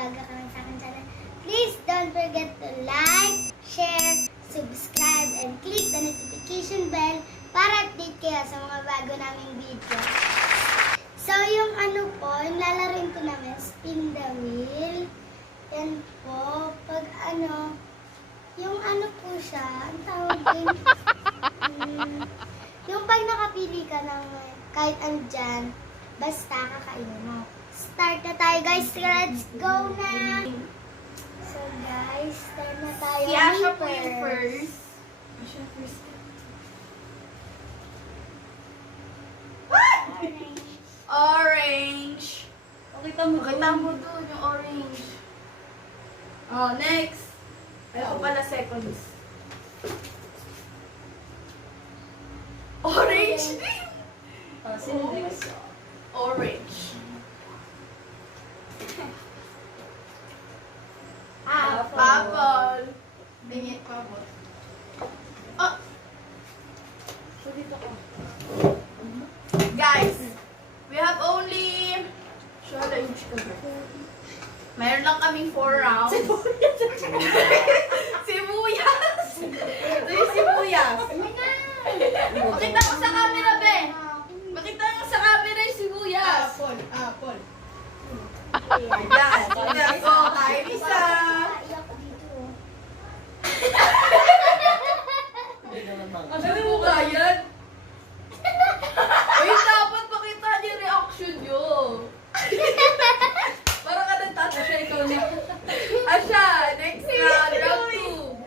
bago ka lang sa akin channel, please don't forget to like, share, subscribe, and click the notification bell para update kayo sa mga bago naming video. So, yung ano po, yung lalaroin ko namin, spin the wheel. Yan po, pag ano, yung ano po siya, ang tawag din, yung pag nakapili ka ng kahit andyan, basta kakainin mo. Start na tayo guys, let's go na! So guys, start na tayo. Si Asha po yung first. Asha first. What? Orange. Pakita mo doon yung orange. Oh, next. Ako pala seconds. Orange. Sino next? Orange. Apple. Bingit pa po. Oh! So, dito ka. Guys, we have only... Meron lang kaming 4 rounds. Sibuyas! Ito yung sibuyas. Pakita ko sa camera, be. Pakita ko sa camera yung sibuyas. Apple. Ayan. Ayan. Oh, kain isa. Iyak ko dito. Sabi mo kayan? Ay, dapat pakita niyo yung reaction niyo. Parang ka nagtata siya, ikaw na. Asya, next round, round 2.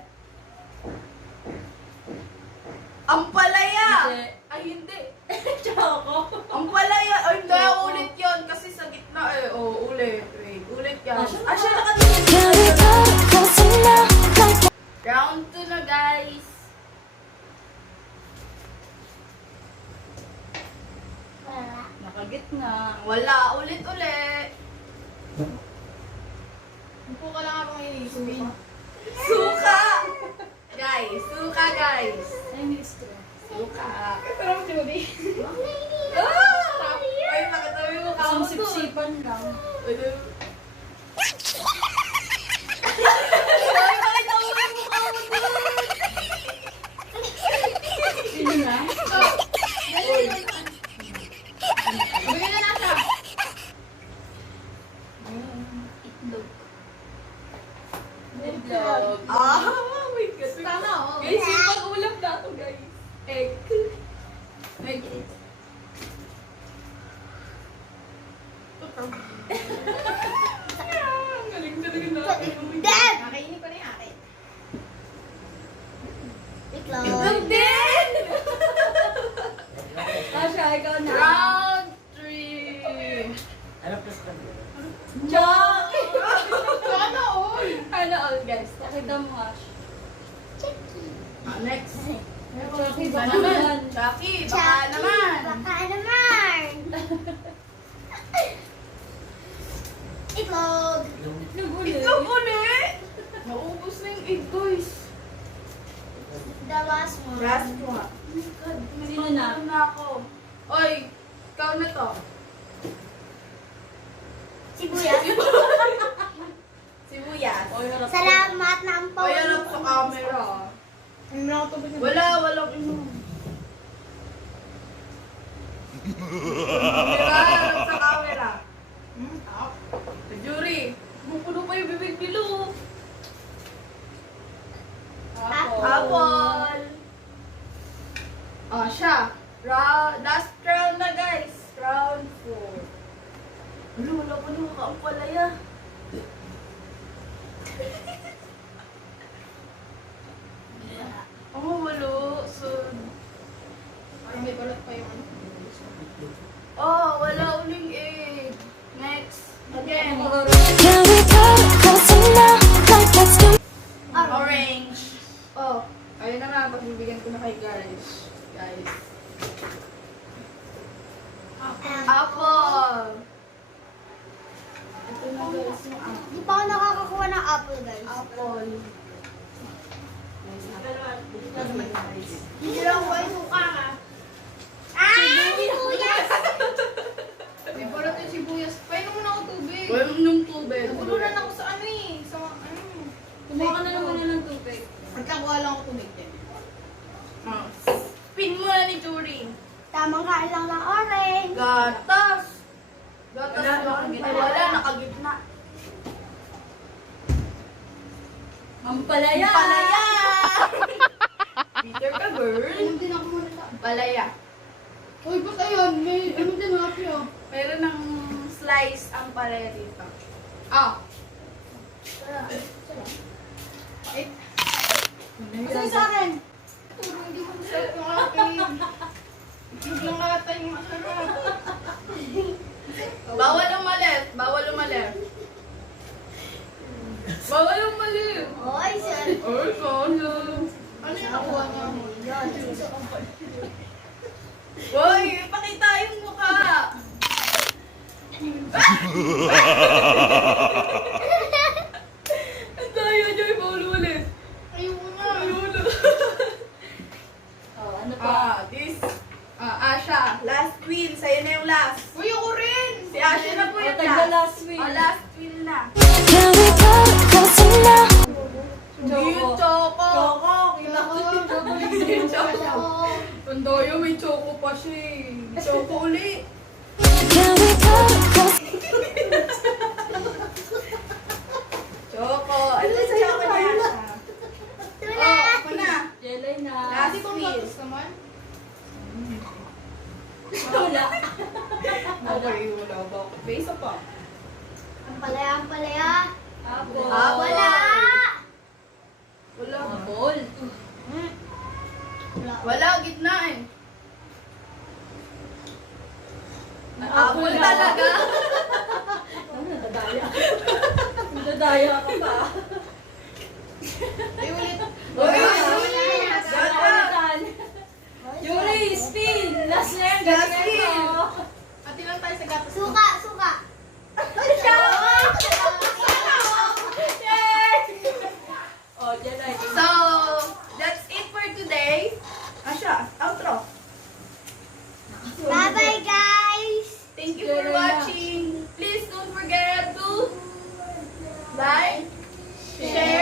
Ang palaya! Ay, hindi. Choco. Ang palaya! Ay, hindi, ulit yun. Kasi sa gitna eh. Oh, ulit. Wait, ulit yan. Asya, nakatingin. Round 2 na, guys. Wala. Nakagitna. Wala, ulit-ulit. Upo ka lang habang inisipin. Suka! Guys, suka, guys. Ay, ministro. Suka. Pero mo, Judy. Ah! Ay, nakatabi mo ka Isang mo sipsipan lang. Ay, nakita mo yung mukha mo doon. Sino na? Bigyan na na siya. Itlog. Itlog. Ah, my God. Tama, oh. Guys, yung pag-ulam na to, guys. Egg. Egg. Ang galing talaga natin. Dad! Nakainin ko na yung akin. Itlog. Itlog din! Asha, ikaw na. Round 3. Ano plus ka? Joke! Sana all. Sana all, guys. Pakita mo, Ash. Next. Chucky, Baka baka naman. naman. Chucky, baka naman. Baka naman. Itlog. Itlog ulit. Itlog ulit. Naubos na yung egg, guys. The last one. Last one. Sino na? Ano na ako? Oy, ikaw na to. Sibuyas. Sibuyas. Salamat na ang Oy, harap sa camera. Walang inom. Diba? Harap sa camera. Jury, bumukulo pa yung bibig nilo. Apple. Oh, siya. Last round na, guys. Round 4. Ano, wala pa nung ang palaya. Oh, walo. So, May balat pa yung ano. oh, wala uling egg. Next. Again. Orange. Oh, ayun na nga. Pagbibigyan ko na kay guys. Apple. Ito na guys yung apple. Di pa ako nakakakuha ng apple, guys. Apple. Hindi lang ko ay suka, ha? Ah! Sibuyas! May balat yung sibuyas. Painom mo na ako tubig. Walang nung tubig. Nabulunan ako sa ano eh. Sa ano. Kumuha ka na naman na ng tubig. Nagkakuha lang ako tubig din. Ah. Spin mo na ni Turing. Tamang kain lang ng orange. Gatas. Gatas Wala, lang. nakagitna. Wala, nakagitna. Ang palaya! Palaya! Peter ka, girl. Anong din ako muna lang? Palaya. Uy, ba't ayun? May ano din happy oh. Meron ng slice ang palaya dito. Ah. Ay. Kasi sa akin. Hindi ko masarap yung akin. Biglang ata yung masarap. Bawal umalis. Bawal umalis. Bawal umalis. Oy, sir. Ay, sana. Ano yung nakuha niya? Hoy, ipakita yung mukha. Ang tayo niyo, bawal umalis. Ayoko na. Ayoko. Oh, ano pa? Asha, last win. Sa'yo na yung last. Uy, ako rin. Si Asha na po yung tagda last win. last win na. Can we come closer now? Hindi yung choco. Choco! Kita ko! Hindi yung choco. Ang dayo, may choco pa siya eh. Choco uli. Can we come closer? Choco. Ano yung choco niya, Asha? Oh, ako na. Jelay na. Last win. Wala. Okay, wala ba? Base pa. Ang palaya, ang palaya. Apple. Wala. Wala. Apple. Wala, gitna eh. Apple Apple na. talaga. Ano, nadadaya? Nadadaya ka pa. Ay, ulit. Uy, Gata. Yuri, spin! Last na yan, Last galingan win. mo. Ati lang tayo sa gatas. Suka, suka. Oh, Jelay. So, that's it for today. Asha, outro. Bye-bye, guys. Thank you for watching. Please don't forget to like, share,